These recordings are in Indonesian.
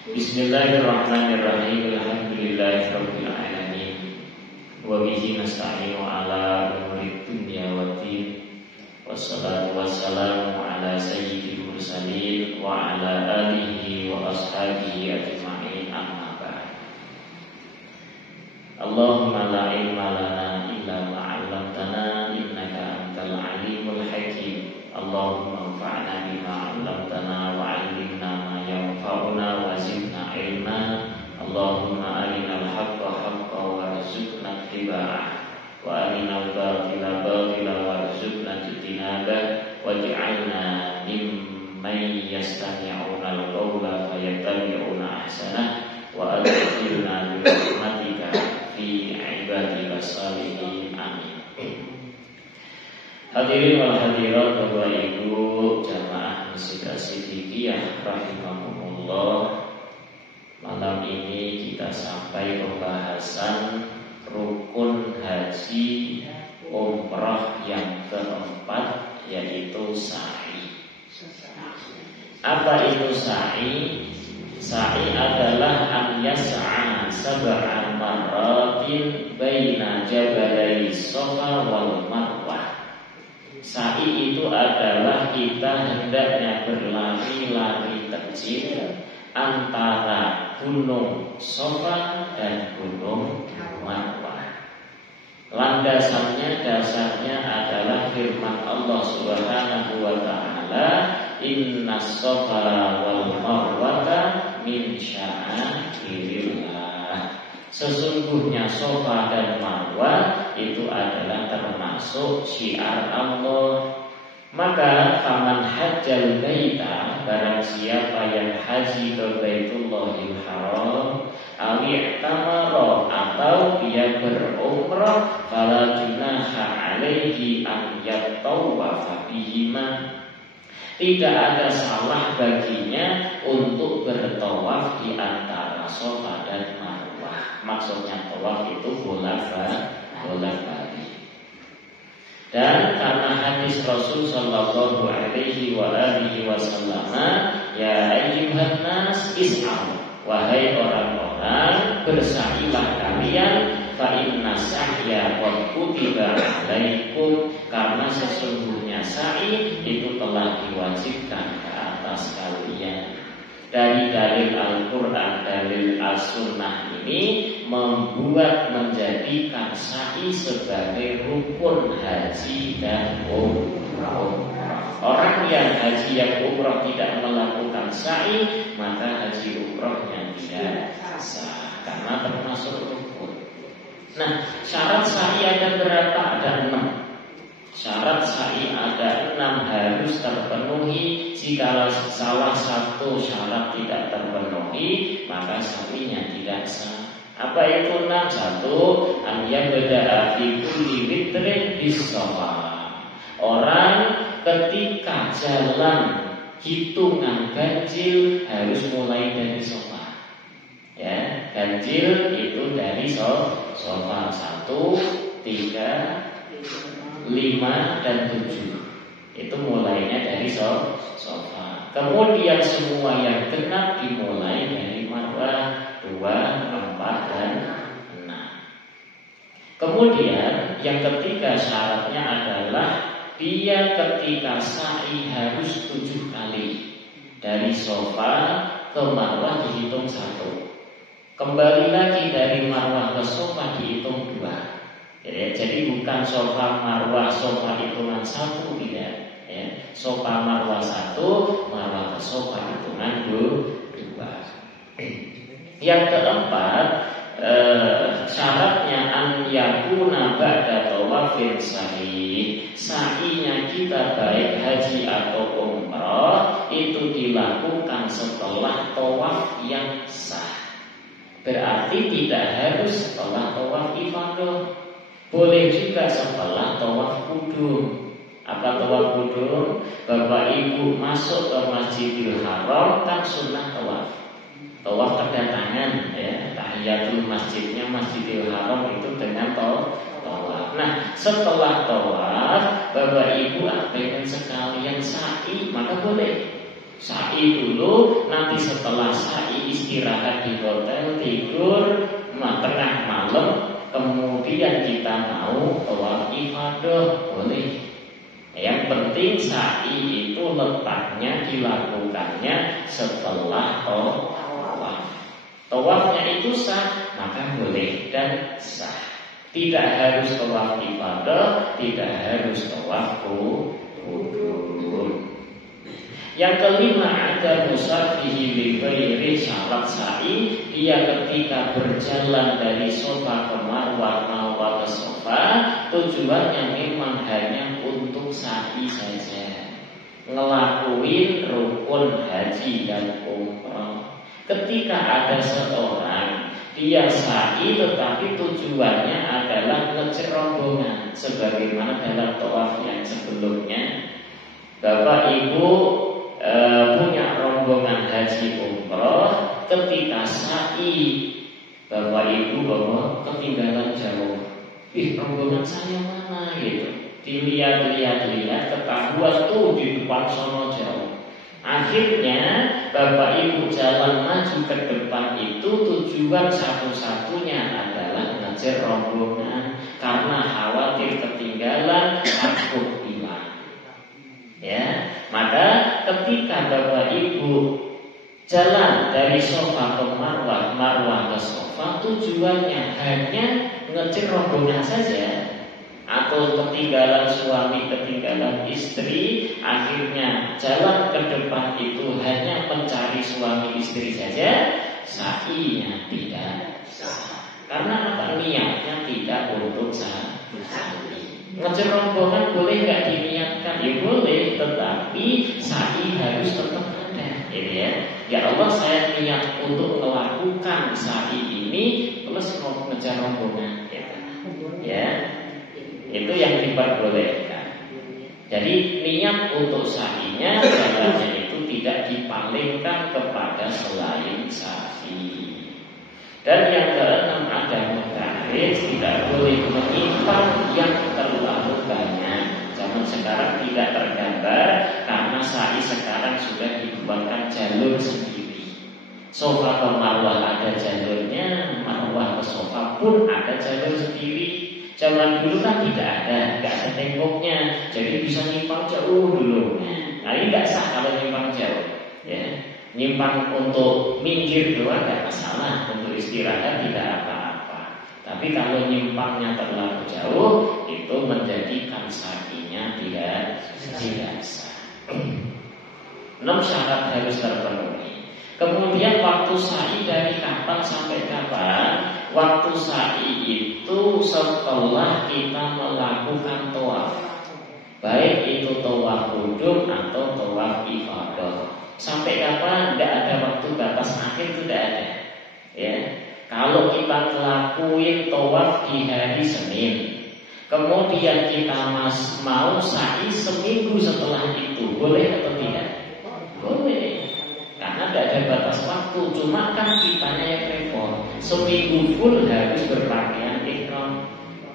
Bismillahirrahmanirrahim. Alhamdulillahirabbil alamin. Wa bihi nasta'inu ala umuri dunya waddin. Wassalatu wassalamu ala sayyidil mursalin wa ala alihi wa ashabihi ajma'in, amma ba'd. Allahumma la ilma lana illa ma 'allamtana innaka antal alimul hakim. Allahumma anfa'na bima 'allamtana wa 'allimna ma yanfa'una wa zidna ilma. Allahumma arinal haqqa haqqan warzuqna ittiba'ah wa arinal batila batilan warzuqna ijtinabah waj'alna mimman yastami'una al-qawla fayattabi'una ahsanah wa adkhilna bi rahmatika fi ibadika salihin, amin. Hadirin wal hadirat, Bapak Ibu jamaah Masjid As-Siddiqiyah rahimakumullah. Malam ini kita sampai pembahasan rukun haji umrah yang keempat, yaitu sa'i. Apa itu sa'i? Sa'i adalah an yas'a sab'a marratin baina jabalai Safa wal Marwah. Sa'i itu adalah kita hendaknya berlari-lari kecil antara gunung Safa dan gunung Marwah. Landasannya, dasarnya adalah firman Allah Subhanahu wa ta'ala, innas Safa wal Marwata min sya'airillah. Sesungguhnya Safa dan Marwah itu adalah termasuk syiar Allah. Maka faman hajjal baita, barang siapa yang haji ke Baitullahil Haram, awi'tamara, atau dia berumrah, fala junaha alaihi an yattawafa bihima. Tidak ada salah baginya untuk bertawaf di antara Safa dan Marwah. Maksudnya tawaf itu bolak-balik. Dan karena hadis Rasul sallallahu alaihi wa alihi wasallam, ya ayyuhan nas is'au, wahai orang-orang, bersailah kalian, fa inna sa'ya qad kutiba alaikum, karena sesungguhnya sa'i itu telah diwajibkan ke atas kalian. Dari dalil Al-Quran, dalil As-Sunnah ini membuat menjadikan sa'i sebagai rukun haji dan umrah. Orang yang haji yang umrah tidak melakukan sa'i, maka haji umrahnya tidak sah, karena termasuk rukun. Nah, syarat sa'i ada berapa? Ada 6. Syarat sa'i ada 6, harus terpenuhi. Jika salah satu syarat tidak terpenuhi, maka sa'inya tidak sah. Apa itu 6? 1, an yabda'a fi kulli witrin bis-Safa. Orang ketika jalan hitungan ganjil harus mulai dari Safa. Ya, ganjil itu dari Safa 1, 3, 5 dan 7. Itu mulainya dari Safa. Kemudian semua yang genap dimulai dari Marwah 2, 4 dan 6. Kemudian yang ketiga syaratnya adalah dia ketika sa'i harus 7 kali. Dari Safa ke Marwah dihitung 1. Kembali lagi dari Marwah ke Safa dihitung 2. Ya, jadi bukan Safa Marwah Safa hitungan 1, tidak. Ya, Safa Marwah 1, Marwah ke Safa hitungan 2. Yang keempat, syaratnya an yakuna ba'da tawafin sahih. Sa'inya kita baik haji atau umrah itu dilakukan setelah tawaf yang sah. Berarti tidak harus setelah tawaf ifadah. Boleh juga setelah tawaf qudum. Apa tawaf qudum? Bapak Ibu masuk ke Masjidil Haram, kan sunnah tawaf. Tawaf kedatangan, ya, tahiyatul masjidnya Masjidil Haram itu dengan tawaf. Nah, setelah tawaf, Bapak Ibu pengen sekalian sa'i, maka boleh. Sa'i dulu, nanti setelah sa'i istirahat di hotel, tidur tengah malam, kemudian kita mau tawaf ifadah, boleh. Yang penting sa'i itu letaknya dilakukannya setelah tawaf. Tawafnya itu sah, maka boleh dan sah. Tidak harus tawaf ifadah, tidak harus tawaf qudum. Yang kelima, ada musaffihi bi ghairi syarat sa'i. Dia ketika berjalan dari Safa ke Marwah, Marwah ke Safa, tujuannya memang hanya untuk sa'i saja, ngelakuin rukun haji dan umrah. Ketika ada seorang dia sa'i tetapi tujuannya adalah ngejar rombongan, sebagaimana dalam tawaf yang sebelumnya, Bapak Ibu punya rombongan haji umroh, ketika sa'i Bapak Ibu bawa ketinggalan jauh. Rombongan saya mana gitu. Dilihat-lihat ketahuan tuh di depan sono jauh. Akhirnya Bapak Ibu jalan maju ke depan itu tujuan satu-satunya adalah ngejar rombongan karena khawatir ketinggalan, takut hilang. Ya, maka ketika Bapak Ibu jalan dari Safa ke Marwah, Marwah ke Safa, tujuannya hanya ngejar rombongan saja, atau ketinggalan suami, ketinggalan istri, akhirnya jalan ke depan itu hanya mencari suami istri saja, sa'inya tidak sah. Karena apa? Niatnya tidak untuk sa'i. Ngejar rombongan boleh nggak diniatkan? Ya boleh, tetapi sa'i harus tetap ada, gitu ya. Ya Allah, saya niat untuk melakukan sa'i ini plus mau ngejar rombongan, gitu. Ya, itu yang diperbolehkan. Jadi niat untuk sa'inya jalannya itu tidak dipalingkan kepada selain sa'i. Dan yang keenam, ada mutakhir, tidak boleh menyimpang yang terlalu banyak. Zaman sekarang tidak tergambar karena sa'i sekarang sudah dibuatkan jalur sendiri. Safa ke Marwah ada jalurnya, Marwah ke Safa pun ada jalur sendiri. Zaman dulu kan tidak ada temboknya, jadi bisa nyimpang jauh dulu. Nah ini tidak sah kalau nyimpang jauh, ya. Nyimpang untuk minggir doang tidak masalah, untuk istirahat tidak apa-apa. Tapi kalau nyimpangnya terlalu jauh, itu menjadikan sa'inya tidak sah. 6 syarat harus terpenuhi. Kemudian waktu sa'i dari kapan sampai kapan? Waktu sa'i itu setelah kita melakukan tawaf, baik itu tawaf qudum atau tawaf ifadah. Sampai kapan? Tidak ada waktu batas akhir, tidak ada. Ya, kalau kita ngelakuin tawaf di hari Senin, kemudian kita mau sa'i seminggu setelah itu, boleh atau tidak? Boleh. Karena tidak ada batas waktu. Cuma kan kitanya yang repot. Seminggu pun harus berpakaian ihram.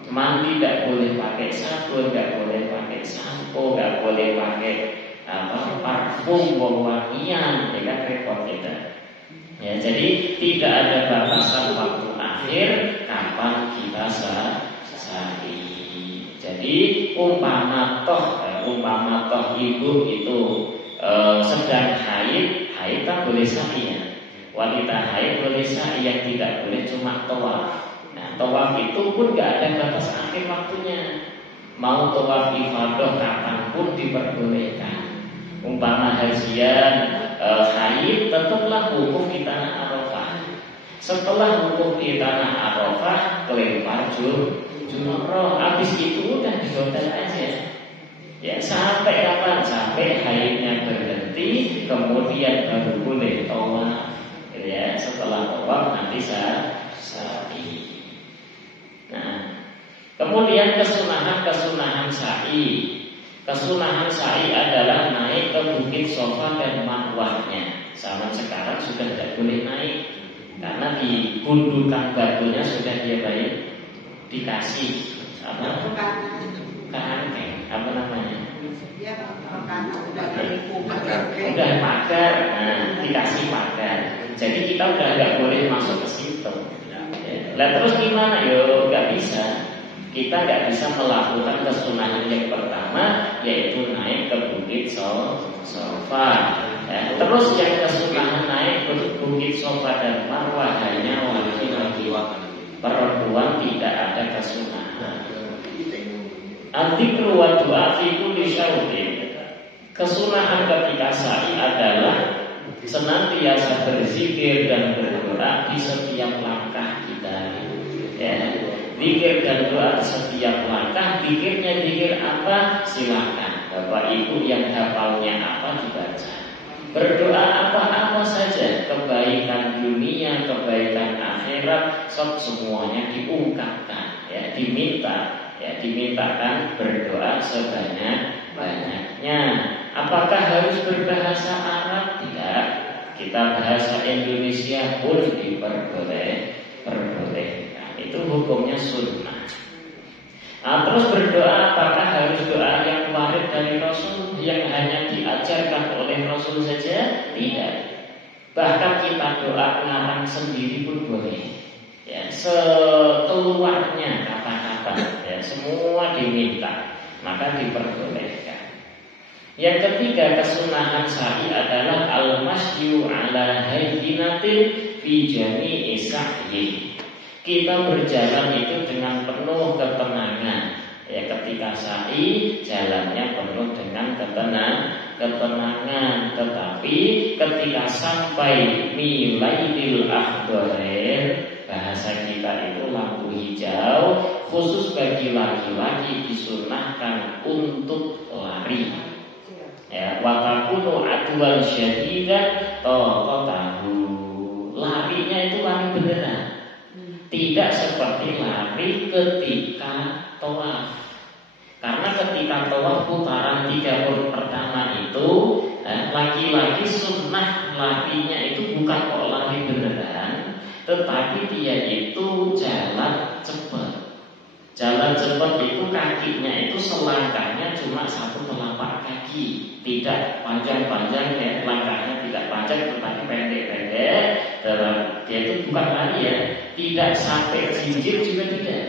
Mandi tidak boleh pakai sabun, tidak boleh pakai sampo, tidak boleh pakai parfum, wangian, ya kan, repot kita. Ya, jadi tidak ada batasan waktu akhir kapan kita sa'i. Jadi umpama toh ibu itu sedang haid kan boleh sa'i ya. Wanita haid boleh sa'i, yang tidak boleh cuma tawaf. Nah, tawaf itu pun gak ada batas akhir waktunya. Mau tawaf ifadah kapanpun diperbolehkan. Umpama hajian haid, tetaplah wukuf di tanah Arafah. Setelah wukuf di tanah Arafah, kelempar jumroh. Habis itu udah di hotel aja. Ya, sampai kapan? Sampai haidnya berhenti, kemudian baru boleh tawaf. Ya, setelah tawaf nanti sa'i. Nah, kemudian kesunahan sa'i. Kesunahan sa'i adalah naik ke bukit Safa dan Marwahnya. Zaman sekarang sudah tidak boleh naik karena di gundukan batunya sudah dia bayar, dikasih apa? Keangkeng, apa namanya? Udah pagar, dikasih pagar. Jadi kita udah nggak boleh masuk ke situ. Lah terus gimana? Yo nggak bisa. Kita nggak bisa melakukan kesunahan yang pertama, yaitu naik ke Bukit Sofa. Ya, terus yang kesunahan naik ke Bukit Sofa dan Marwah hanya laki-laki. Perempuan tidak ada kesunahan. Dzikru wa du'a fi kulli syautin. Kesunahan ketika sa'i adalah senantiasa berzikir dan berdoa di setiap langkah kita. Ya, zikir dan doa setiap langkah. Zikirnya zikir apa? Silakan Bapak Ibu yang hafalnya apa dibaca. Berdoa apa-apa saja, kebaikan dunia, kebaikan akhirat, semuanya diungkapkan, ya, dimintakan berdoa sebanyak-banyaknya. Apakah harus berbahasa Arab? Tidak. Kita bahasa Indonesia pun diperbolehkan. Itu hukumnya sunnah. Terus berdoa apakah harus doa yang warid dari Rasul yang hanya diajarkan oleh Rasul saja? Tidak. Bahkan kita doa ngarang sendiri pun boleh. Ya, sekeluarnya kata-kata, ya, semua diminta, maka diperbolehkan. Yang ketiga kesunahan sa'i adalah al-masyu ala hayyinatin fi jami'i sa'yi. Kita berjalan itu dengan penuh ketenangan. Ya, ketika sa'i jalannya penuh dengan ketenangan. Tetapi ketika sampai milaidil akhdarir, bahasa kita itu lampu hijau, khusus bagi laki-laki disunahkan untuk lari. Ya, watakunu adwan syadidan tahu. Larinya itu lari beneran. Tidak seperti lari ketika tawaf. Karena ketika tawaf putaran 3 pertama itu, laki-laki sunnah larinya itu bukan kok lari beneran, tetapi dia itu jalan cepat. Jalan cepat itu kakinya itu selangkahnya cuma 1 telapak kaki, tidak panjang-panjang, ya, langkahnya tidak panjang tetapi pendek-pendek. Dia itu bukan lari, ya, tidak sampai jinjit juga tidak.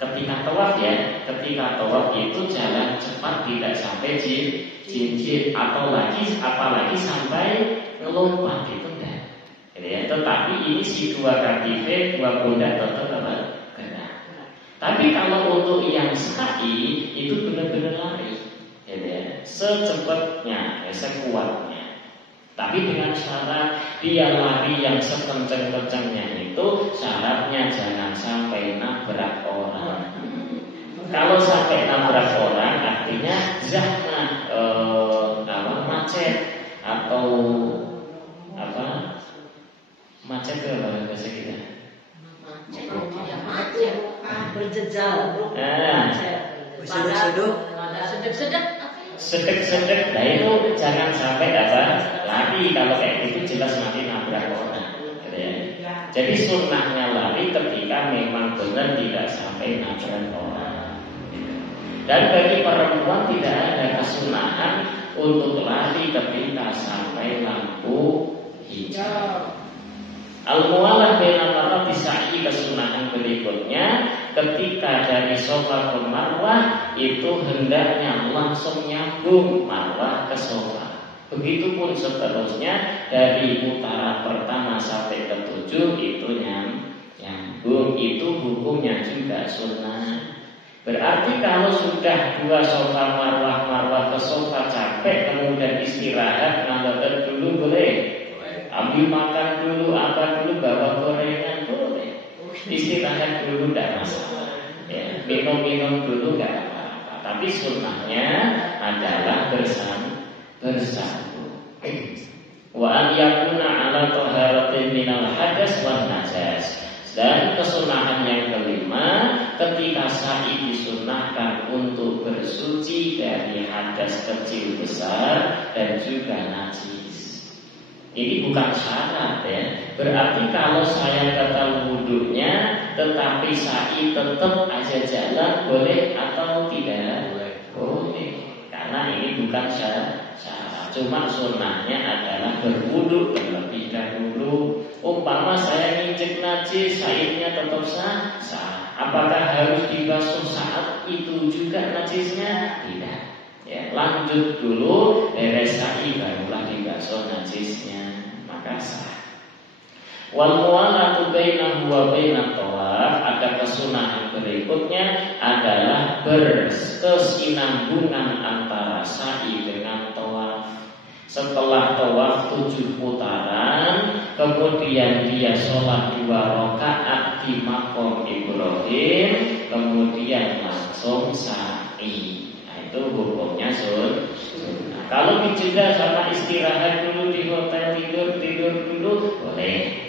Ketika tawaf, ya, ketika tawaf itu jalan cepat tidak sampai jinjit apalagi sampai ngelompat itu enggak. Ya, tetapi ini si 2 kaki, 2 pundak tetap apa? Tapi kalau untuk yang sa'i itu benar-benar lari, ya, secepatnya, ya, sekuatnya. Tapi dengan syarat dia lari yang sekencang-kencangnya itu syaratnya jangan sampai nabrak orang. Kalau sampai nabrak orang artinya zahmah, macet atau macet itu apa bahasa kita? Berjejal. Sedek-sedek. Nah itu jangan sampai lari. Kalau kayak gitu jelas nanti nabrak orang, ya. Jadi sunnahnya lari ketika memang benar tidak sampai nabrak orang. Dan bagi perempuan tidak ada kesunahan untuk lari ketika sampai lampu hijau. Al-muwalah baina marrati sa'i, kesunahan berikutnya ketika dari Sofa ke Marwah itu hendaknya langsung nyambung Marwah ke Sofa. Begitupun seterusnya dari putaran pertama sampai ke 7 itu nyambung. Itu hukumnya juga sunnah. Berarti kalau sudah 2 Sofa Marwah ke Sofa capek kemudian istirahat ngambil dulu boleh. Ambil makan dulu, apa dulu, bawa gorengan boleh. Istirahat dulu tidak masalah, ya. Minum-minum dulu tidak apa-apa. Tapi sunnahnya adalah bersama. Wa an yakuna ala taharatin minal hadas wan najas. Dan kesunahan yang kelima, ketika sa'i disunnahkan untuk bersuci dari hadas kecil besar dan juga najis. Ini bukan syarat, ya. Berarti kalau saya gatal wudunya tetapi sa'i tetap aja jalan, boleh atau tidak? Boleh. karena ini bukan syarat. Cuma sunnahnya adalah berwudu terlebih dahulu. Umpama saya nginjek najis, sairnya tetap sah. Apakah harus dibasuh saat itu juga najisnya? Tidak. Ya, lanjut dulu beres sa'i barulah dibasuh najisnya, maka sah. Wal muwalatu bainahu wa bainat tawaf, ada kesunahan berikutnya adalah berkesinambungan antara sa'i dengan tawaf. Setelah tawaf 7 putaran, kemudian dia sholat 2 rakaat di maqam Ibrahim, kemudian langsung sa'i. Nah, itu hukumnya sunnah. Kalau dijeda sama istirahat dulu di hotel, tidur dulu boleh.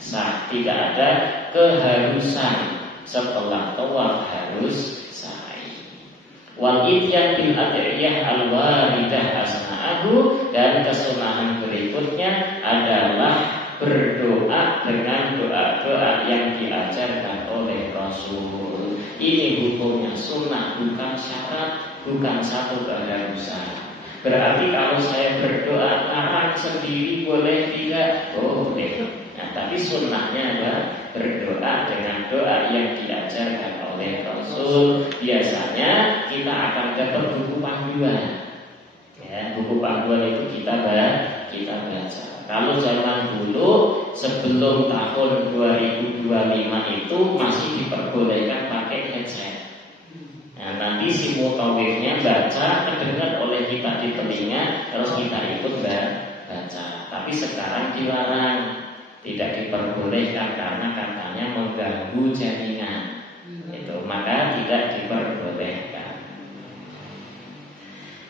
Sah, tidak ada keharusan setelah tawaf harus sa'i. Wal ityan bil ad'iyah al-waridah asna'ahu, dan kesunahan berikutnya adalah berdoa dengan doa-doa yang diajarkan oleh Rasul. Ini hukumnya sunnah, bukan syarat, bukan satu keharusan. Berarti kalau saya berdoa ngarang sendiri boleh tidak? Boleh. Nah, tapi sunnahnya adalah berdoa dengan doa yang diajarkan oleh Rasul. Biasanya kita akan dapat buku panduan. Ya, buku panduan itu kita baca. Kalau zaman dulu sebelum tahun 2025 itu masih diperbolehkan pakai headset. Nah, nanti si mutawifnya baca, kedengar oleh kita di telinga, terus kita ikut baca. Tapi sekarang dilarang. Tidak diperbolehkan karena katanya mengganggu jaringan. Itu maka tidak diperbolehkan.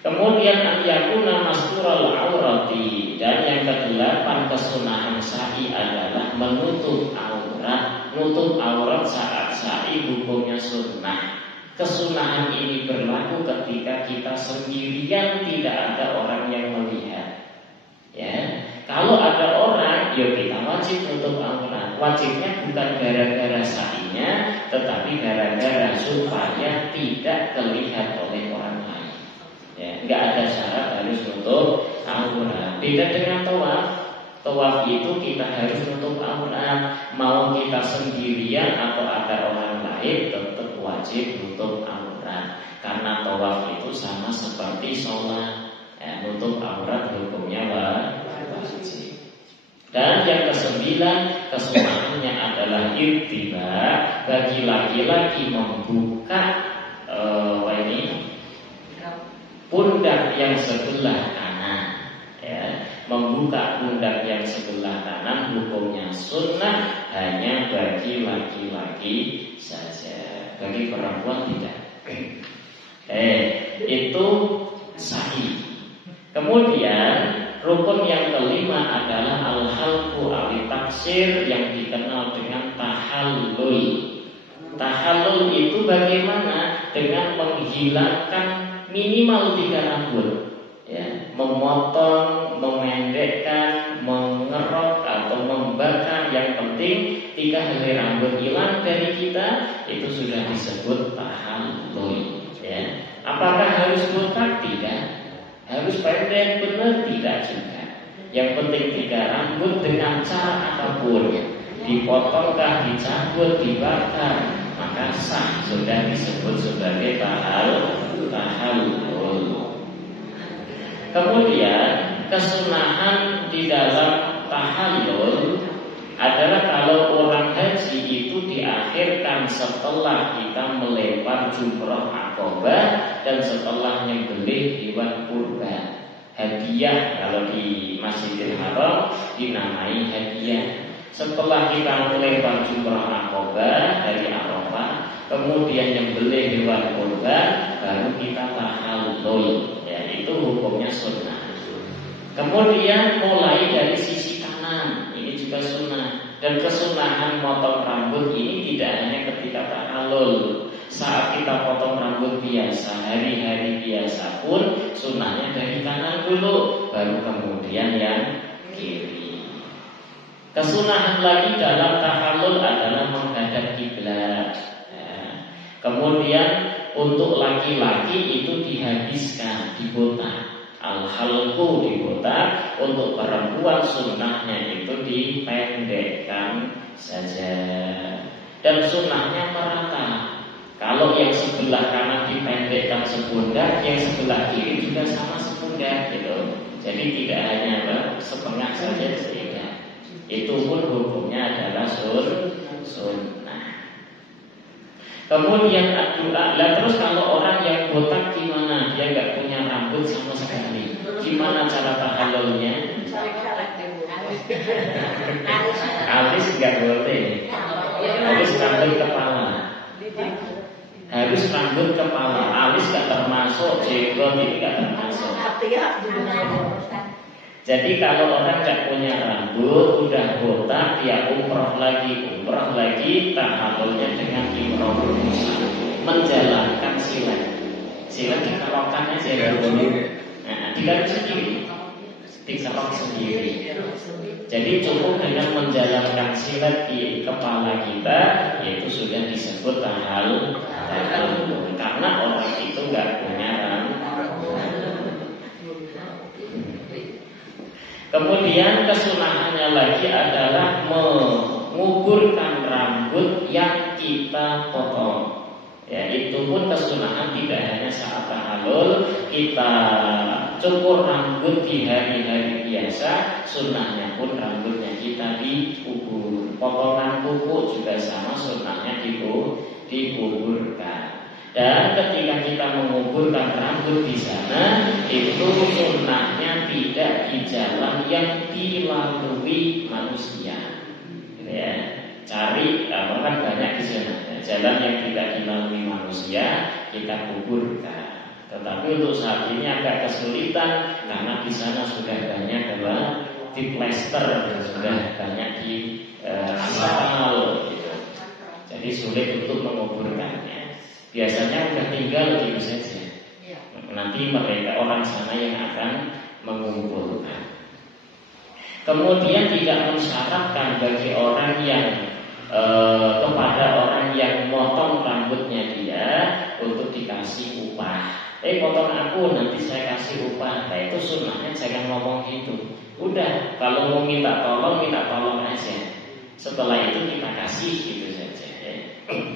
Kemudian an-yakuna mastural aurati, dan yang ke-8 kesunahan sa'i adalah menutup aurat. Menutup aurat saat sa'i hukumnya sunnah. Kesunahan ini berlaku ketika kita sendirian, tidak ada orang yang melihat. Ya. Kalau ada orang, ya kita wajib untuk aurat. Wajibnya bukan gara-gara sa'inya, tetapi gara-gara supaya tidak terlihat oleh orang lain. Ya, nggak ada syarat harus untuk aurat. Beda dengan tawaf. Tawaf itu kita harus untuk aurat. Mau kita sendirian atau ada orang lain, tetap wajib untuk aurat. Karena tawaf itu sama seperti sholat. Ya, nutup aurat hukumnya wajib. Dan yang ke-9 kesunahannya adalah ittiba, bagi laki-laki membuka pundak yang sebelah kanan. Ya, membuka pundak yang sebelah kanan hukumnya sunnah, hanya bagi laki-laki saja. Bagi perempuan tidak. Itu sa'i. Kemudian rukun yang ke-5 adalah al-halqu al-taksir, yang dikenal dengan tahallul. Tahallul itu bagaimana? Dengan menghilangkan minimal 3 rambut, ya, memotong, memendekkan, mengerok atau membakar. Yang penting 3 helai rambut hilang dari kita, itu sudah disebut tahallul. Ya. Apakah harus botak? Tidak. Harus pendek benar? Tidak juga. Yang penting 3 rambut dengan cara apapun, dipotongkah, dicabut, dibakar, maka sah, sudah disebut sebagai tahallul. Kemudian kesunahan di dalam tahallul adalah kalau orang haji itu diakhirkan setelah kita melempar jumrah Aqabah dan setelah nyembelih hewan kurban. Hadiah kalau di Masjidil Haram dinamai hadiah. Setelah kita melempar jumrah Aqabah dari Arafah, kemudian nyembelih hewan kurban, baru kita tahallul. Ya, itu hukumnya sunnah. Kemudian mulai dari sisi kanan, ini juga sunnah. Dan kesunahan potong rambut ini tidak hanya ketika tahallul. Saat kita potong rambut biasa, hari-hari biasa pun sunnahnya dari kanan dulu, baru kemudian yang kiri. Kesunahan lagi dalam tahallul adalah menghadap kiblat. Kemudian untuk laki-laki itu dihabiskan, dibotak. Al-halqu dibotak, untuk perempuan sunnahnya itu dipendekkan saja. Dan sunnahnya merata. Kalau yang sebelah kanan dipendekkan sepundak, yang sebelah kiri juga sama sepundak gitu. Jadi tidak hanya setengah saja sehingga itu pun hukumnya adalah sunnah. Kemudian doa. Lah terus kalau orang yang botak gimana? Dia nggak punya rambut sama sekali. Gimana cara tahallulnya? Alis nggak boleh. Harus rambut kepala. Harus rambut kepala. Alis nggak termasuk, jenggot nggak termasuk. Jadi kalau orang nggak punya rambut, udah botak, dia umroh lagi, tahallulnya dengan imroh menjalankan silat. Silat dikerokkan aja dulu. Nah, digaruk sendiri, dikerok sendiri. Jadi cukup dengan menjalankan silat di kepala kita, yaitu sudah disebut tahallul. Karena orang itu nggak punya rambut. Kemudian kesunahannya lagi adalah menguburkan rambut yang kita potong. Ya, itu pun kesunahan tidak hanya saat tahallul, kita cukur rambut di hari-hari biasa, sunnahnya pun rambutnya kita dikubur. Potongan kuku juga sama, sunnahnya dikuburkan. Dan ketika kita menguburkan rambut di sana, itu sunnahnya tidak di jalan yang dilalui manusia. Gitu ya. Cari, kan banyak di sana. Jalan yang tidak dilalui manusia kita kuburkan. Tetapi untuk saat ini agak kesulitan karena di sana sudah banyak diplester dan sudah banyak di asal. Gitu. Jadi sulit untuk menguburkannya. Biasanya udah tinggal gitu saja. Nanti mereka orang sana yang akan mengumpulkan. Kemudian tidak mensyaratkan bagi orang yang kepada orang yang motong rambutnya dia untuk dikasih upah. Potong aku nanti saya kasih upah. Nah itu sunnahnya jangan ngomong gitu. Udah kalau mau minta tolong aja. Setelah itu kita kasih gitu saja.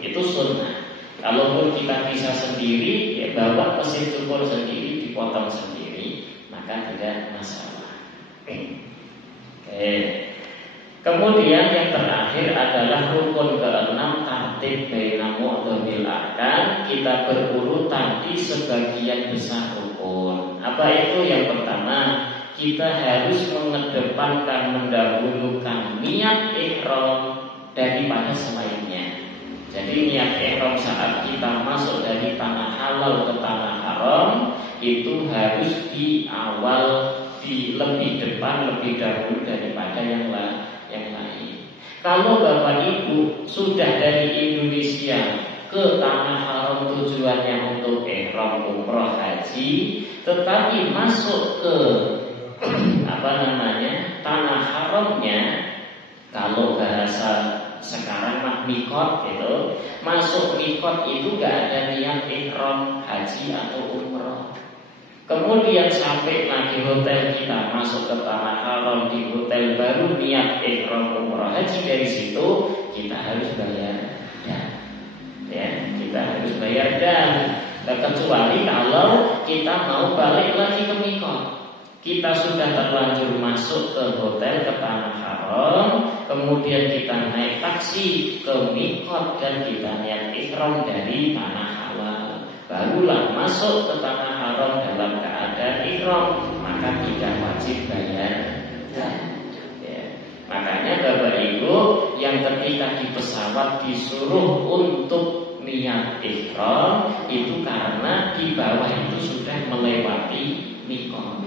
Itu sunnah. Kalaupun kita bisa sendiri, ya bawa mesin cukur sendiri, dipotong sendiri, maka tidak masalah. Kemudian yang terakhir adalah rukun ke-6, tartib baina mu'dhamil arkan. Kita berurutan di sebagian besar rukun. Apa itu? Yang pertama, kita harus mengedepankan, mendahulukan niat ihram daripada selainnya. Jadi niat ihram saat kita masuk dari tanah halal ke tanah haram itu harus di awal, di lebih depan, lebih dahulu daripada yang lain. Kalau Bapak Ibu sudah dari Indonesia ke tanah haram tujuannya untuk ihram umroh haji, tetapi masuk ke tanah haramnya, kalau bahasa sekarang mikot gitu, masuk mikot itu gak ada niat ihram haji atau umroh. Kemudian sampai lagi hotel kita, masuk ke tanah haram, di hotel baru niat ihram umroh haji. Dari situ kita harus bayar dan kita harus bayar dan kecuali kalau kita mau balik lagi ke mikot. Kita sudah terlanjur masuk ke hotel, ke tanah haram, kemudian kita naik taksi ke mikot dan kita niat ihram dari tanah halal. Barulah masuk ke tanah haram dalam keadaan ihram, maka tidak wajib bayar. Makanya Bapak Ibu yang ketika di pesawat disuruh untuk niat ihram itu karena di bawah itu sudah melewati mikot.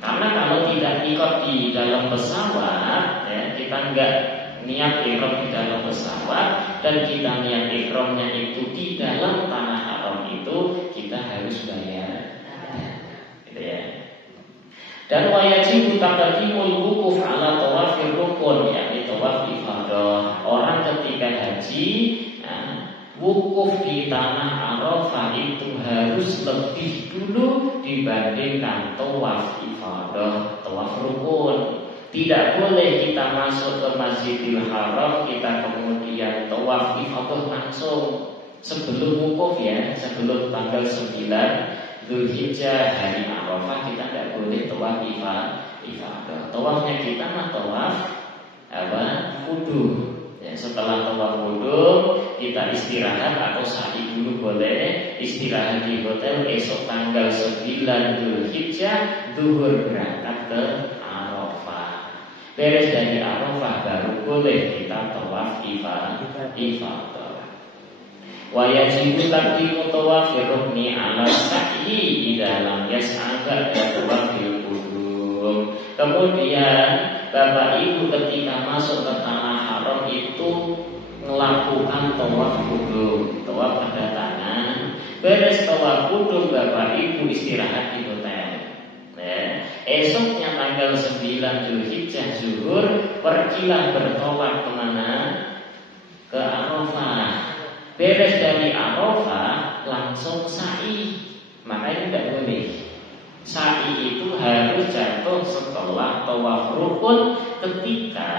Karena kalau tidak ikut di dalam pesawat, kita enggak niat ihram di dalam pesawat dan kita niat ihramnya itu di dalam tanah haram itu, kita harus bayar. Gitu ya. Dan wajib taqaddimul wukuf ala tawafir rukun, yakni tawaf ifadah. Orang ketika haji, wukuf di tanah Arafah itu harus lebih dulu dibandingkan tawaf ifadah, tawaf rukun. Tidak boleh kita masuk ke Masjidil Haram kita kemudian tawaf ifadah langsung sebelum wukuf ya, sebelum tanggal 9 Dzulhijjah hari Arafah kita tidak boleh tawaf ifadah. Tawafnya kita tawaf wudu. Ya, setelah tawaf wudu kita istirahat atau sa'i dulu boleh, istirahat di hotel, esok tanggal 9 Dzulhijjah zuhur berangkat ke Arafah. Beres dari Arafah baru boleh kita tawaf ifadah. Wa yajibu taqdimu tawafir rukni ala sa'i di dalam yas'aga tawafil qudum. Kemudian Bapak Ibu ketika masuk ke tanah haram itu melakukan tawaf qudum, tawaf kedatangan. Beres tawaf qudum Bapak Ibu istirahat di hotel. Ya. Esoknya tanggal 9 Dzulhijjah zuhur pergilah bertawaf kemana? Ke Arafah. Beres dari Arafah langsung sa'i. Makanya tidak boleh. Sa'i itu harus jatuh setelah tawaf rukun ketika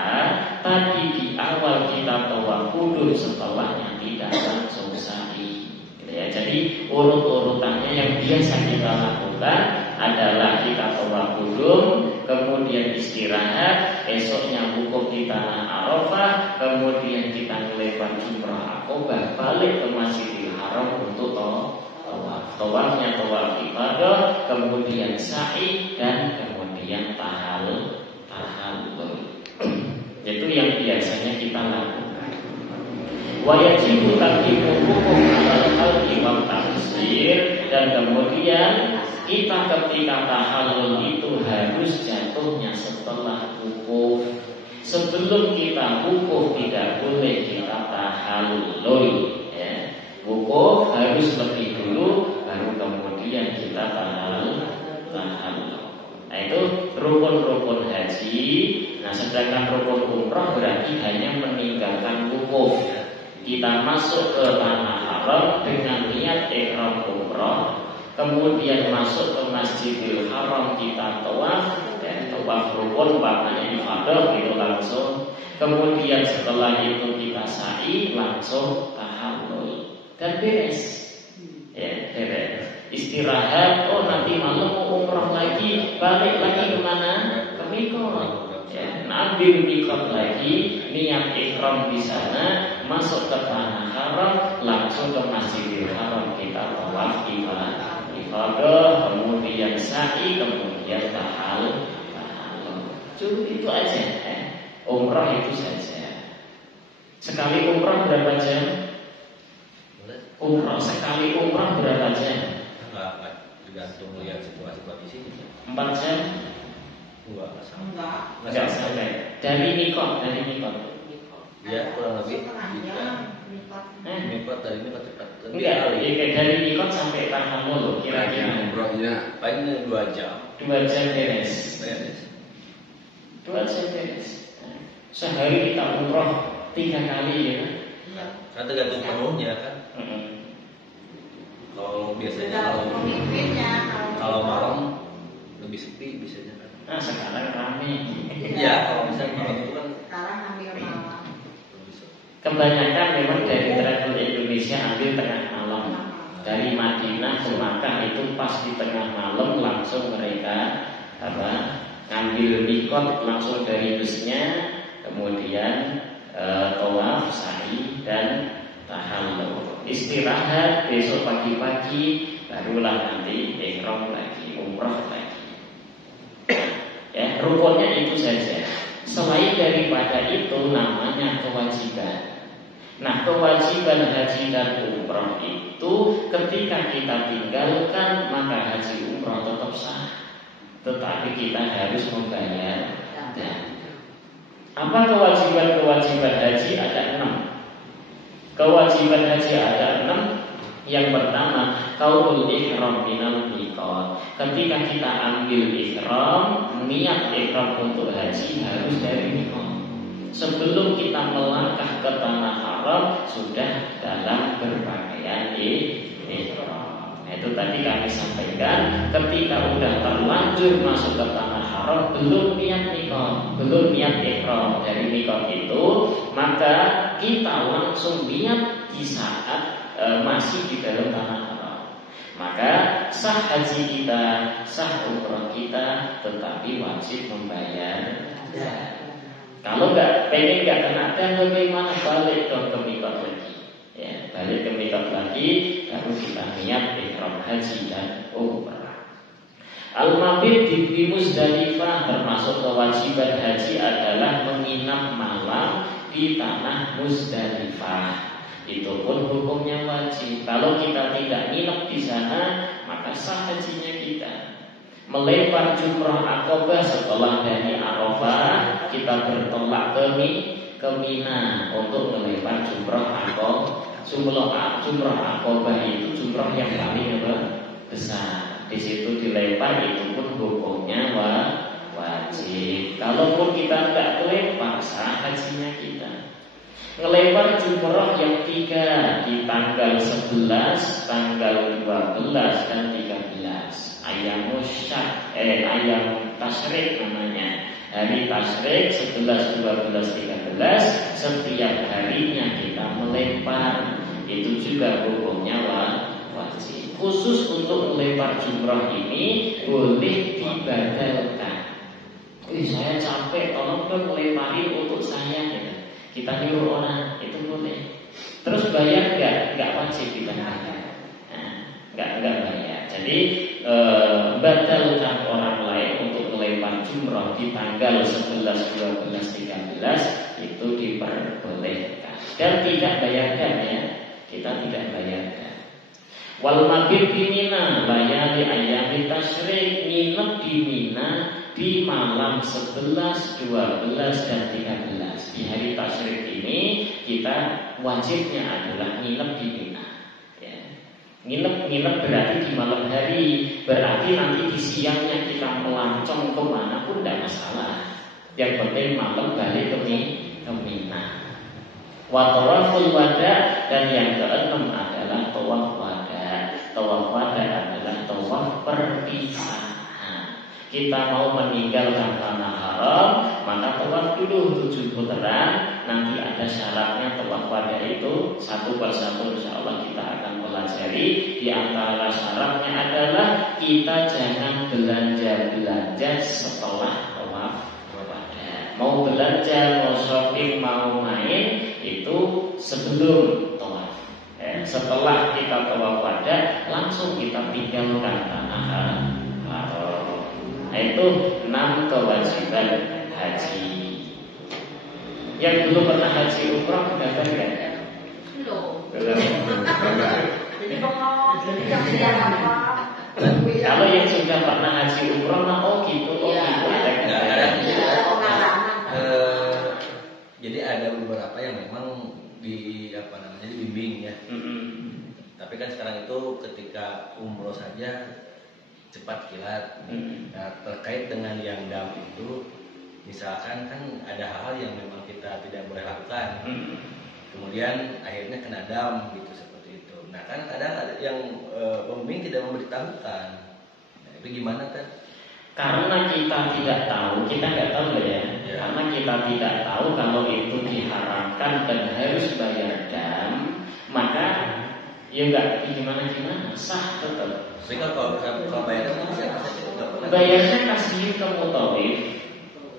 tadi di awal kita tawaf qudum, setelahnya tidak langsung sa'i. Ya, jadi urut-urutannya yang biasa kita lakukan adalah kita tawaf qudum, kemudian istirahat, esoknya wukuf di tanah Arafah, kemudian kita melewati Jumrah Aqobah, balik ke Masjidil Haram untuk tawaf. Tawafnya tawaf ibadah, kemudian sa'i dan kemudian tahallul. Itu yang biasanya kita lakukan. Wa yajibu taqdimu wukuf alal halqi wa tafsir, dan kemudian kita ketika tahallul itu harus jatuhnya setelah wukuf. Sebelum kita wukuf tidak boleh kita tahallul. Ya. Wukuf harus lebih dulu baru kemudian kita tahallul. Nah itu rukun-rukun haji. Nah sedangkan rukun umrah berarti hanya meninggalkan wukuf. Kita masuk ke tanah haram dengan niat ihram umrah, kemudian masuk ke Masjidil Haram kita tawaf, tawaf rukun maknanya ibadah itu langsung. Kemudian setelah itu kita sa'i langsung tahallul dan beres. Ya, beres. Istirahat, oh nanti malam mau umrah lagi, balik lagi kemana? Ke Mikot. Ya, ambil Mikot lagi, niat ihram di sana, masuk ke tanah haram, langsung ke Masjidil Haram kita tawaf ibadah, kemudian sa'i, kemudian tahallul. Cukup itu aja. Umrah itu saja. Sekali umrah berapa jam? Umrah sekali umrah berapa jam? Enggak, tergantung lihat situasi kondisi. 4 jam? Enggak sampai. Dari Mikot. Ya kurang lebih. Mikot dari Mikot cepat. Enggak, dari Mikot sampai tahallul kira-kira. Umrohnya paling 2 jam. 2 jam beres. 2 jam beres. Sehari kita umroh 3 kali ya. Kan tergantung penuhnya kan. Kalau biasanya kalau malam lebih sepi biasanya kan. Nah sekarang ramai. Iya kalau misalnya malam itu kan. Sekarang ambil malam. Kebanyakan memang dari travel Indonesia ambil tengah malam. Dari Madinah ke Makkah itu pas di tengah malam langsung mereka ngambil mikot langsung dari busnya, kemudian tawaf, sa'i dan tahallul. Istirahat besok pagi-pagi barulah nanti ihram lagi, umrah lagi. Ya, rukunnya itu saja. Selain daripada itu namanya kewajiban. Nah, kewajiban haji dan umrah itu ketika kita tinggalkan maka haji umrah tetap sah. Tetapi kita harus membayar. Apa kewajiban-kewajiban haji? Ada 6. Kewajiban haji ada 6. Yang pertama, qaulul ihram minal miqat. Ketika kita ambil ihram, niat ihram untuk haji harus dari miqat. Sebelum kita melangkah ke tanah haram sudah dalam berpakaian ihram. Itu tadi kami sampaikan, ketika udah terlanjur masuk ke tanah haram belum niat mikot, belum niat ihram dari mikot itu, maka kita langsung niat di saat masih di dalam tanah haram. Maka sah haji kita, sah umrah kita, tetapi wajib membayar. Kalau pengen nggak kena dan bagaimana, balik ke mikot lagi. Ya, balik ke mikot lagi, baru kita niat ihram haji dan umrah. Al-mabit di Muzdalifah, termasuk kewajiban haji adalah menginap malam di tanah Muzdalifah. Itu pun hukumnya wajib. Kalau kita tidak nginep di sana, maka sah hajinya kita. Melempar jumrah Aqabah setelah dari Arafah, kita bertolak ke Mina untuk melempar jumrah Aqabah. Jumrah Aqabah itu jumrah yang paling besar. Di situ dilempar, itu pun hukumnya wajib. Kalaupun kita tidak melempar, sah hajinya kita. Ngelempar jumrah yang 3 di tanggal 11, tanggal 12 dan 13. Ayam tasyrik namanya. Hari tasyrik 11, 12, 13, setiap harinya kita melempar. Itu juga hukumnya wajib. Khusus untuk melempar jumrah ini boleh dibadalkan. Saya capek, tolong dong melemparin untuk saya ya. Kita nyuruh orang, itu boleh. Terus bayar nggak wajib kita bayar. Nggak bayar. Jadi batalkan orang lain untuk melempar jumrah di tanggal 11, 12, 13 itu diperbolehkan. Dan tidak bayarkan ya. Kita tidak bayarkan. Wal mabit di Mina, layali ayami tasyrik, nginep di Mina di malam 11, 12 dan 13. Di hari tasyrik ini kita wajibnya adalah nginep di Mina. Ya. Nginep berarti di malam hari. Berarti nanti di siangnya kita melancong kemana pun tidak masalah. Yang penting malam balik ke Mina. Wa tawaful wada, dan yang keenam adalah tawaf wada. Tawaf wada adalah tawaf perpisahan. Kita mau meninggalkan tanah haram, maka tawaf dulu 7 putaran. Nanti ada syaratnya tawaf wada itu satu persatu, insya Allah kita akan pelajari. Di antara syaratnya adalah kita jangan belanja setelah tawaf wada. Mau belanja, mau shopping, mau main, itu sebelum tawaf. Setelah kita tawaf wada, langsung kita tinggalkan tanah haram. Nah, itu 6 kewajiban haji. Yang belum pernah haji umrah datang kan? Belum. Kalau yang sudah pernah haji umrah, gitu. Jadi ada beberapa yang memang dibimbing ya. Tapi kan sekarang itu ketika umroh saja cepat kilat. Nah, terkait dengan yang dam itu, misalkan kan ada hal-hal yang memang kita tidak boleh lakukan. Kemudian akhirnya kena dam gitu, seperti itu. Nah kan kadang ada yang pembimbing tidak memberitahukan. Nah, itu gimana kan? Karena kita tidak tahu, kita nggak tahu ya. Karena kita tidak tahu kalau itu diharamkan dan harus bayar dam, maka ya nggak gimana sah tetap. Sehingga kalau bayarnya bayarnya kasih ke mutawif.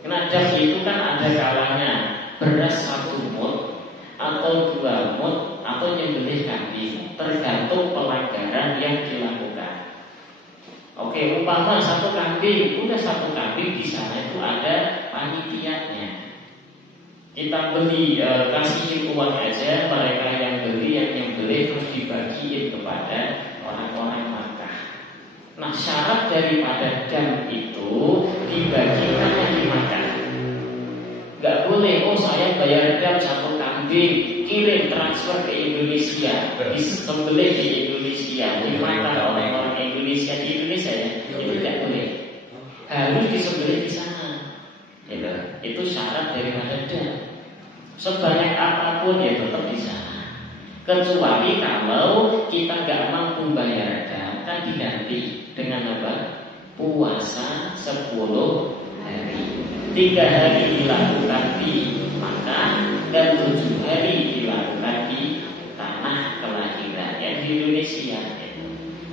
Karena dam itu kan ada kalanya beras 1 mut atau 2 mut atau nyembelih kambing, tergantung pelanggaran yang dilakukan. Oke, umpama 1 kambing, udah 1 kambing di sana itu ada panitianya. Kita beli, kasih uang aja, mereka yang beli terus dibagiin kepada orang-orang Makkah. Nah, syarat daripada dam itu dibagikan yang dimakan. Gak boleh, saya bayar dam 1 kambing, kirim transfer ke Indonesia, disembelih di Indonesia, dimakan oleh orang Indonesia di Indonesia ya, itu tidak boleh. Harus disembelih di sana. Itu syarat daripada dam. Sebanyak apapun apapun ya tetap di sana. Kecuali kalau kita nggak mampu bayarkan, kan diganti dengan apa? Puasa 10 hari. 3 hari dilakukan di Makkah dan 7 hari dilakukan di tanah kelahiran yang di Indonesia.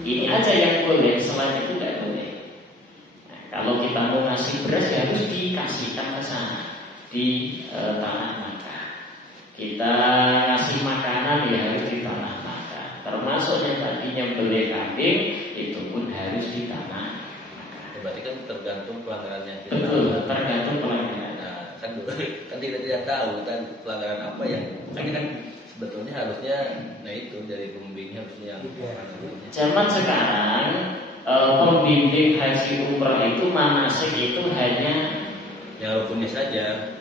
Ini aja yang boleh, selain itu tidak boleh. Nah, kalau kita mau ngasih beras ya harus dikasihkan ke sana di tanah Makkah. Kita ngasih makanan ya harus di tanah Makkah. Termasuk yang tadinya beli kambing itu pun harus di tanah Makkah. Berarti kan tergantung pelanggarannya. Betul, tergantung pelanggaran. Nah, kan tidak tahu kan pelanggaran apa yang kan sebetulnya harusnya, nah itu dari pembimbingnya harusnya yang zaman sekarang pembimbing haji umrah itu manasik itu hanya yang rukunnya saja.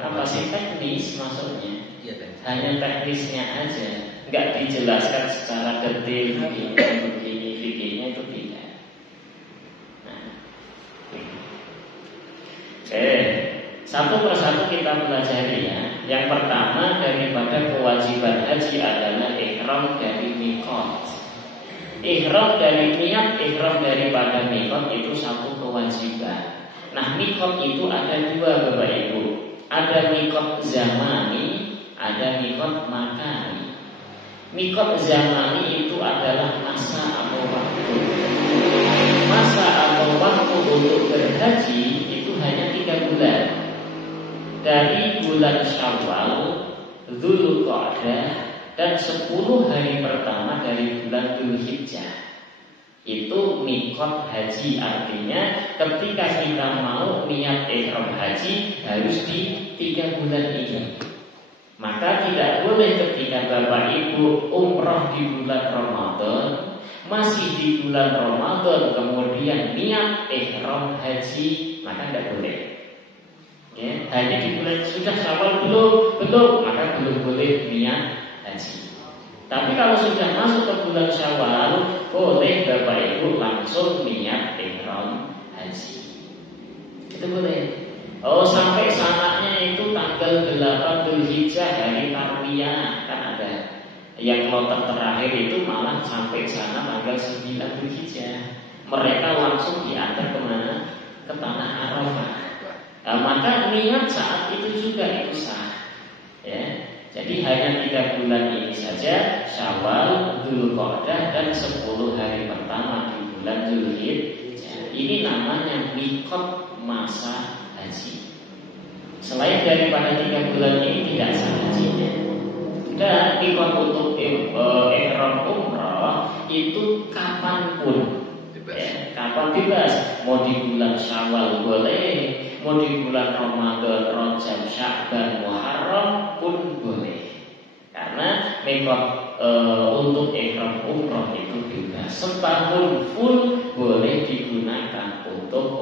Apa sih teknis maksudnya? Iya, teknis. Hanya teknisnya aja, nggak dijelaskan secara detail begini fikihnya itu tidak. Nah, satu persatu kita pelajari ya. Yang pertama daripada kewajiban haji adalah ihram dari miqat. Ihram dari niat, ihram daripada miqat itu satu kewajiban. Nah, miqat itu ada dua Bapak Ibu. Ada miqat zamani, ada miqat makani. Miqat zamani itu adalah masa atau waktu. Masa atau waktu untuk berhaji itu hanya 3 bulan. Dari bulan Syawal, Dzulqa'dah dan 10 hari pertama dari bulan Dzulhijjah. Itu miqat haji, artinya ketika kita mau niat ihram haji harus di 3 bulan ini. Maka tidak boleh ketika Bapak Ibu umrah di bulan Ramadan, masih di bulan Ramadan kemudian niat ihram haji, maka tidak boleh. Ya, hanya di bulan sudah Syawal belum, maka belum boleh niat haji. Tapi kalau sudah masuk ke bulan Syawal, boleh Bapak Ibu langsung niat ihram haji. Itu boleh. Oh, sampai sananya itu tanggal 8 Dzulhijjah hari Tarwiyah kan ada. Yang kloter terakhir itu malah sampai sana tanggal 9 Dzulhijjah. Mereka langsung diantar kemana? Ke tanah Arafah. Nah, maka niat saat itu juga itu sah. Ya. Jadi hanya 3 bulan ini saja, Syawal, Dzulqa'dah dan 10 hari pertama di bulan Dzulhijjah. Ini namanya miqat masa haji. Selain daripada 3 bulan ini tidak sah hajinya. Dan miqat untuk ihram umrah itu kapanpun, ya, kapan bebas. Mau di bulan Syawal boleh, mau di bulan Ramadan, Rajab, Sya'ban, Muharram pun boleh. Karena miqat untuk ihram umrah itu bebas. Setahun full boleh digunakan untuk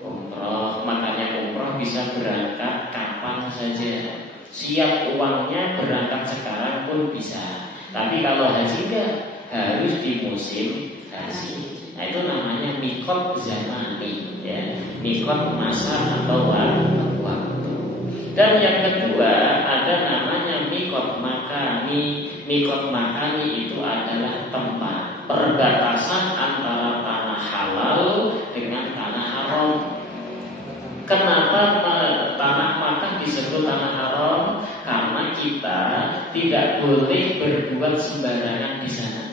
umrah. Makanya umrah bisa berangkat kapan saja. Siap uangnya berangkat sekarang pun bisa. Tapi kalau haji enggak, harus di musim haji. Nah, itu namanya miqat zamani, ya, miqat masa atau waktu. Dan yang kedua ada namanya miqat makani. Miqat makani itu adalah tempat perbatasan antara tanah halal dengan tanah haram. Kenapa tanah Makkah disebut tanah haram? Karena kita tidak boleh berbuat sembarangan di sana.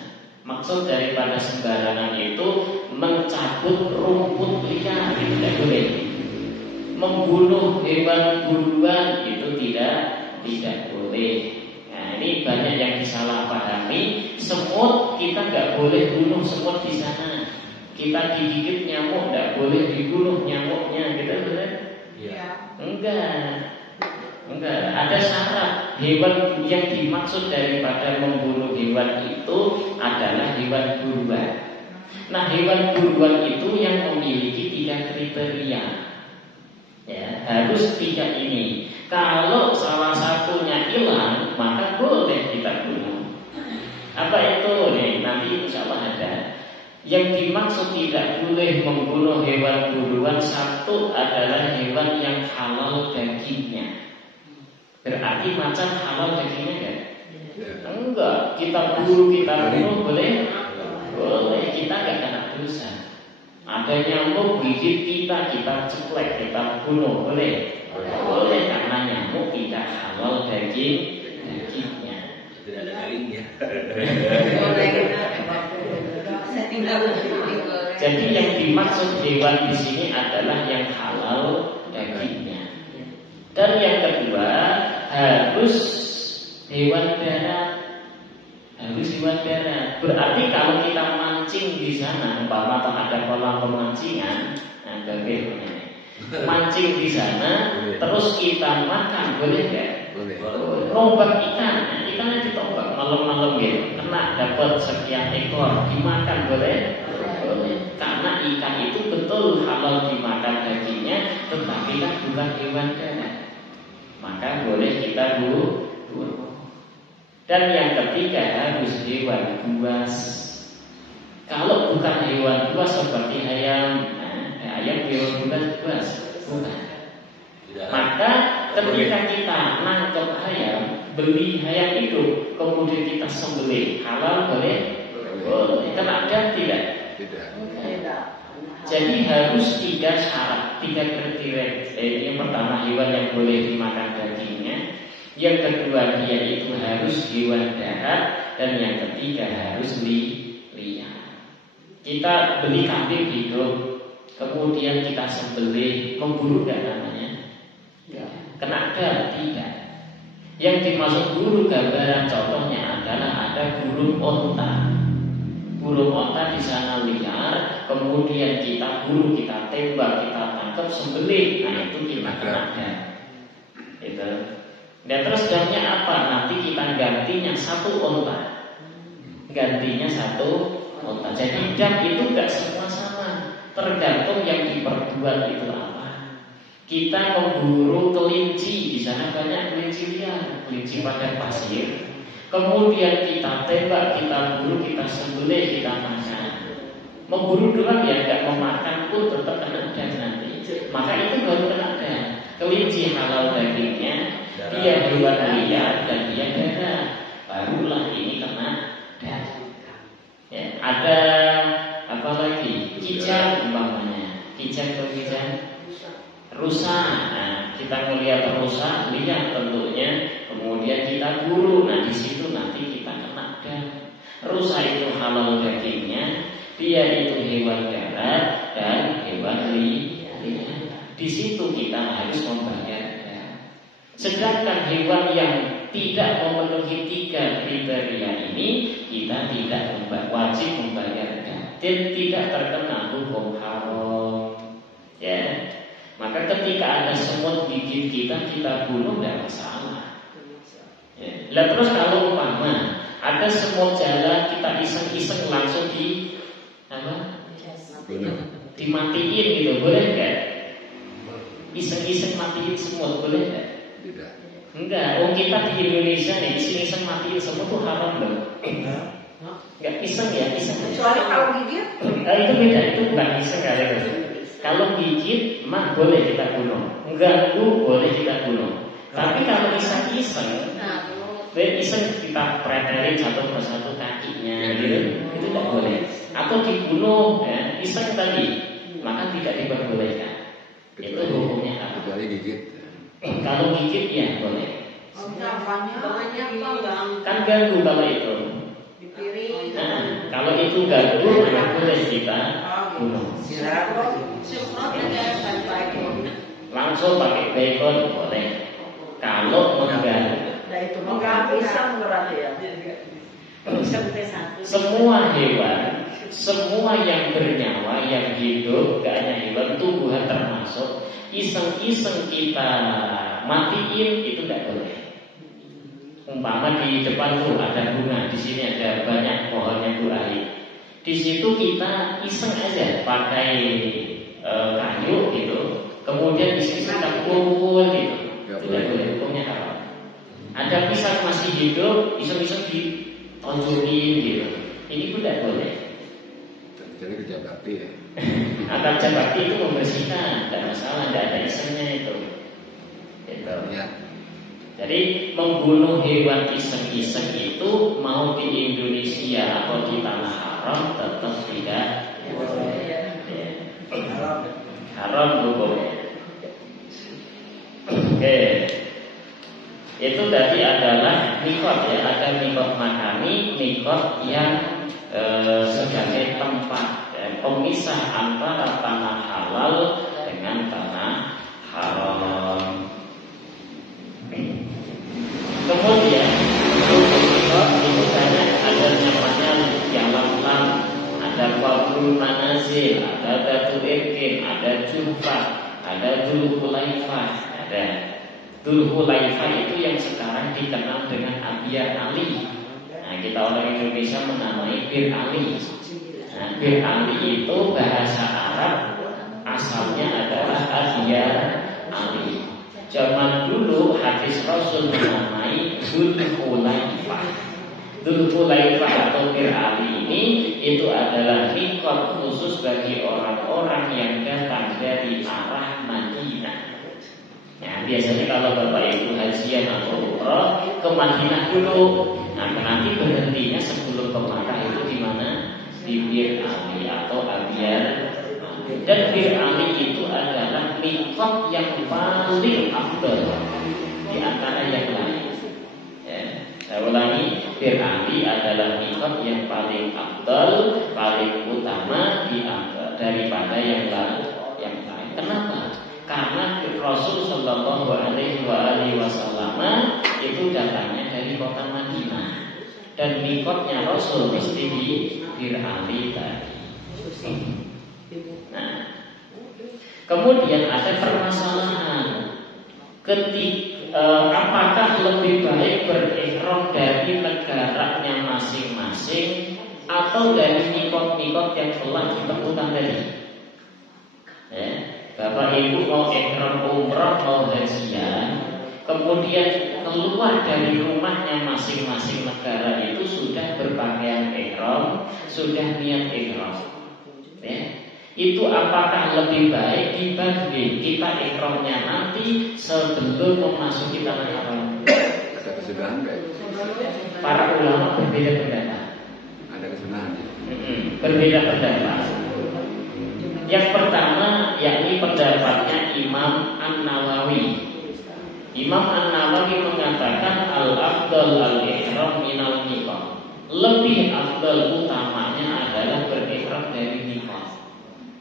Maksud daripada sembarangan itu mencabut rumput liar, itu tidak boleh. Membunuh hewan buruan itu tidak boleh. Nah, ini banyak yang disalahpahami. Semut kita nggak boleh bunuh semut di sana. Kita digigit nyamuk nggak boleh dibunuh nyamuknya, gitu benar? Iya. Enggak. Ada syarat. Hewan yang dimaksud daripada membunuh hewan itu adalah hewan buruan. Nah, hewan buruan itu yang memiliki 3 kriteria. Ya, harus 3 ini. Kalau salah satunya hilang, maka boleh kita bunuh. Apa itu? Nih, nanti insya Allah ada. Yang dimaksud tidak boleh membunuh hewan buruan, satu adalah hewan yang halal dagingnya. Berarti berarti macan halal dagingnya enggak? Enggak. Kita buru, kita bunuh boleh? Boleh. Kita enggak kena dosa. Ada nyamuk gigit kita ceplek, kita bunuh boleh? Boleh, karena nyamuk tidak halal dagingnya. Tidak ada dagingnya. Jadi yang dimaksud hewan di sini adalah yang halal dagingnya. Dan yang kedua, harus hewan darat. Berarti kalau kita mancing di sana, umpama ada kolam pemancingan, mancing di sana, terus kita makan, boleh nggak? Boleh. Rombak ikan, ikannya ditombak malam-malam gitu, kena dapat sekian ekor, dimakan boleh? Boleh. Karena ikan itu betul halal dimakan dagingnya, tetapi kan bukan hewan darat, maka boleh kita bunuh. Dan yang ketiga harus hewan buas. Kalau bukan hewan buas seperti ayam, ayam hewan buas bukan. Maka ketika kita nangkep ayam, beli ayam itu, kemudian kita sembelih, halal boleh? Boleh. Kena dan tidak? Tidak. Jadi harus 3 syarat, 3 kriteria. Yang pertama hewan yang boleh dimakan dagingnya. Yang kedua dia itu harus hewan darat. Dan yang ketiga harus liar. Kita beli kambing hidup, kemudian kita sembelih, memburu gak namanya? Kena dan tidak. Yang dimaksud buru gambaran contohnya adalah ada burung onta. Burung onta di sana liar, kemudian kita buru, kita tembak, kita tangkap, sembelih. Nah itu kita kena dan. Itu. Dan terus dannya apa? Nanti kita gantinya 1 onta. Gantinya 1 onta. Jadi dan itu gak semua sama. Tergantung yang diperbuat itu apa. Kita memburu kelinci, di sana banyak kelinci liar, kelinci padang pasir. Kemudian kita tembak, kita buru, kita sembelih, kita makan. Memburu doang ya, gak memakan pun tetap kena dan nanti. Maka itu baru kena dan. Kelinci halal dagingnya, dia hewan liar dan dia darat, barulah ini kena dan. Ya, ada apa lagi? Kicak umpamanya. Kicak atau kicak? Rusa. Nah, kita melihat rusa liar tentunya, kemudian kita buru. Nah, di situ nanti kita kena dan. Rusa itu halal dagingnya, dia itu hewan darat dan hewan liar. Di situ kita harus membayar. Sedangkan hewan yang tidak memenuhi 3 kriteria ini, kita tidak wajib membayar dan tidak terkena hukum haram. Ya, maka ketika ada semut gigit kita bunuh tidak masalah. Ya. Lah terus kalau umpama ada semut jalan, kita iseng-iseng langsung dimatiin gitu, boleh nggak? Iseng-iseng matiin semut boleh nggak? Tidak. Enggak, kita di Indonesia nih iseng-iseng matiin semut tuh haram loh. Enggak iseng ya, iseng. Kecuali kalau gigit? Itu beda, itu bukan iseng kali itu. Kalau gigit mah boleh kita bunuh, ganggu boleh kita bunuh. Tapi kalau iseng-iseng, iseng kita pretelin 1 persatu kakinya, gitu, itu tidak boleh. Atau dibunuh, ya, iseng tadi, maka tidak diperbolehkan. Itu hukumnya apa? Kecuali gigit. Kalau gigit ya boleh. Kan ganggu kalau itu. Nah, kalau itu ganggu maka boleh kita bunuh. Langsung pakai bacon boleh. Kalau mengganggu. Nah itu mengganggu pisang berarti ya. Semua hewan, semua yang bernyawa, yang hidup, gak hanya hewan, tumbuhan termasuk, iseng-iseng kita matiin itu tidak boleh. Umpama di depan tuh ada bunga, di sini ada banyak pohonnya buah. Di situ kita iseng aja pakai kayu gitu, kemudian di sini kita pukul gitu, tidak boleh, hukumnya haram. Ada pisang masih hidup, iseng-iseng ditonjokin gitu, ini pun tidak boleh. Jadi kerja bakti ya. Kerja bakti itu membersihkan, tidak masalah, tidak ada isengnya itu. Gitu. Ya. Jadi membunuh hewan iseng-iseng itu mau di Indonesia atau di tanah haram tetap tidak haram hukumnya. Oke, itu tadi adalah mikot ya, ada mikot makani, mikot yang sebagai tempat pemisah antara tanah halal dengan tanah haram. Kemudian itu banyak, ada namanya yang lam, ada Qabrul Manazil, ada Datul Irkin, ada Jufa, ada Dzul Hulaifah, ada Dzul Hulaifah itu yang sekarang dikenal dengan Abyar Ali. Nah, kita orang Indonesia menamai Bir Ali. Nah, Bir Ali itu bahasa Arab asalnya adalah Abyar Ali. Zaman dulu hadis Rasul menamai Dzul Hulaifah. Dzul Hulaifah atau Bir Ali ini itu adalah mikot khusus bagi orang-orang yang datang dari arah Madinah. Nah, biasanya kalau Bapak Ibu hajian atau umrah ke Madinah dulu. Nah, nanti berhentinya sebelum ke Makkah itu di mana? Di Bir Ali atau Abyar. Dan Bir Ali itu adalah mikot yang paling afdal di antara yang lain. Ya, saya ulangi, Bir Ali adalah mikot yang paling afdal, paling utama daripada yang lain. Kenapa? Karena Rasul Shallallahu Alaihi Wasallam itu datangnya dari kota Madinah dan mikotnya Rasul mesti di Bir Ali tadi. Nah, kemudian ada permasalahan apakah lebih baik berihram dari negaranya masing-masing atau dari mikot-mikot yang telah ditentukan tadi? Ya, Bapak Ibu mau ihram umrah mau hajian, kemudian keluar dari rumahnya masing-masing negara itu sudah berpakaian ihram, sudah niat ihram. Ya. Itu apakah lebih baik dibanding kita ihramnya nanti sebelum memasuki tanah haram? Ada kesudahan nggak? Para ulama berbeda pendapat. Ada kesudahan. Berbeda pendapat. Yang pertama yakni pendapatnya Imam An-Nawawi. Imam An-Nawawi mengatakan al-afdal al-ihram minal miqat. Lebih afdal utamanya adalah berihram dari miqat.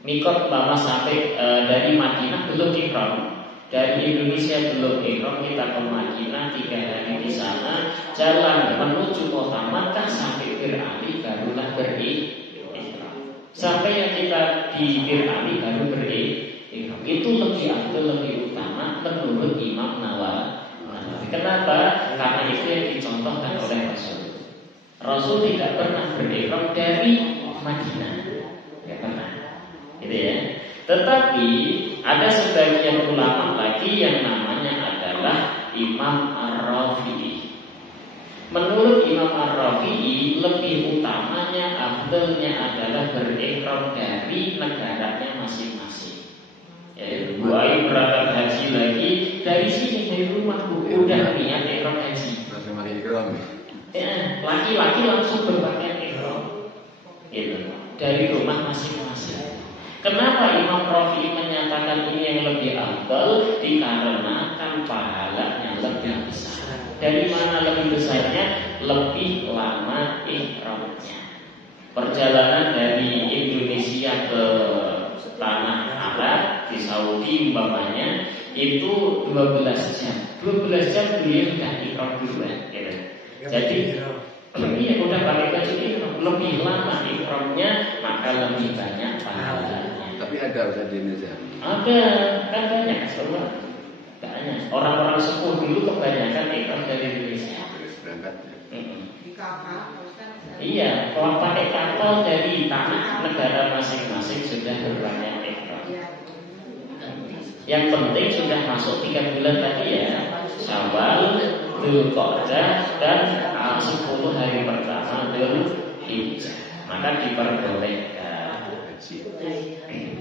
Mikot lama sampai dari Madinah belum ihram, dari Indonesia belum ihram, kita ke Madinah 3 hari di sana, jalan menuju kota Makkah sampai Bir Ali barulah berihram. Sampai yang kita di Bir Ali baru berihram. Itu lebih afdal, lebih utama menurut Imam Nawawi. Kenapa? Karena itu yang dicontohkan oleh Rasul. Rasul tidak pernah berihram dari Madinah, tidak pernah. Gitu ya. Tetapi ada sebagian ulama lagi yang namanya adalah Imam Ar-Rafi'i. Menurut Imam Ar-Rafi'i lebih utamanya afdalnya adalah berihram dari negaranya masing-masing. Ya, buai berangkat haji lagi dari sini dari rumahku udah niat ihram haji. Langsung mari ihram. Ya, laki-laki langsung berpakaian ihram. Gitu. Dari rumah masing-masing. Kenapa Imam Rafi'i menyatakan ini yang lebih afdal? Dikarenakan pahalanya lebih besar. Dari mana lebih besarnya? Lebih lama ihramnya. Perjalanan dari Indonesia ke tanah Arab di Saudi umpamanya itu 12 jam. 12 jam beliau sudah ihram duluan. Gitu. Jadi iya udah pakai baju ihram, lebih lama ihramnya maka lebih banyak pahalanya. Tapi ada Ustaz di Indonesia. Ada, kan banyak semua. Banyak. Orang-orang sepuh dulu kebanyakan ihram dari Indonesia. Berangkat. Di kapal. Iya, kalau pakai kapal dari tanah negara masing-masing sudah berbanyak ihram. Yang penting sudah masuk 3 bulan tadi ya, Syawal, Dzulqa'dah dan 10 hari pertama Dzulhijjah. Maka diperbolehkan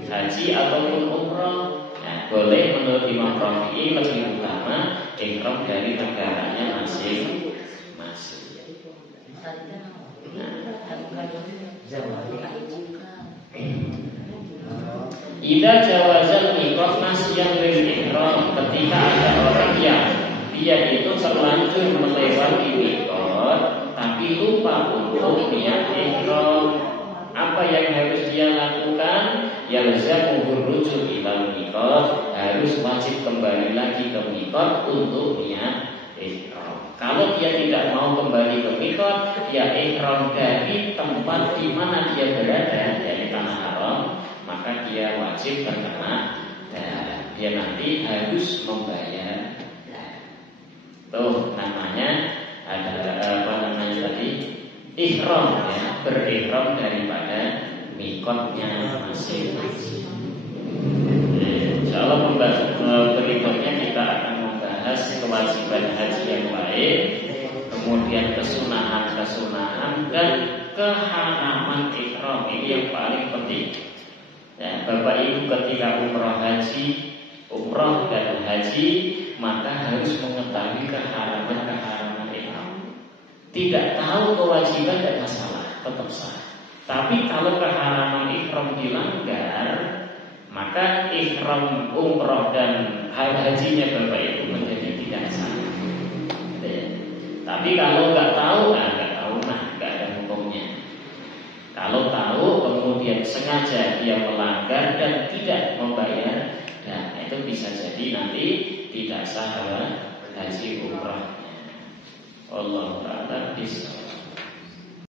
haji ataupun umrah. Nah, boleh menurut Imam Rafi'i lebih utama pertama ihram dari negaranya masing-masing. Ida jawazal miqat nasyan lil ihram, ketika ada orang yang dia itu terlanjur melewati miqat tapi lupa untuk niat ihram, apa yang harus dia lakukan? Yalzamuhu rujuk ilal miqat, harus wajib kembali lagi ke miqat untuk niat ihram. Kalau dia tidak mau kembali ke miqat, ya ihram dari tempat di mana dia berada, dari tanah haram, maka dia wajib terkena darah. Dia nanti harus membayar. Tuh namanya ada apa namanya tadi? Ihram, ya, berihram daripada mikotnya masing-masing. Insyaallah berikutnya kita akan membahas kewajiban haji yang baik, kemudian kesunahan dan keharaman ihram. Ini yang paling penting. Ya, Bapak Ibu ketika umrah dan haji, maka harus mengetahui keharaman ihram. Tidak tahu kewajiban tidak masalah, tetap sah. Tapi kalau keharaman ihram dilanggar, maka ihram umrah dan hajinya Bapak Ibu menjadi tidak sah. Tapi kalau nggak tahu, nggak ada hukumnya. Kalau tahu kemudian sengaja dia melanggar dan tidak membayar, nah itu bisa jadi nanti tidak sah haji umrahnya. Wallahu a'lam bishawab.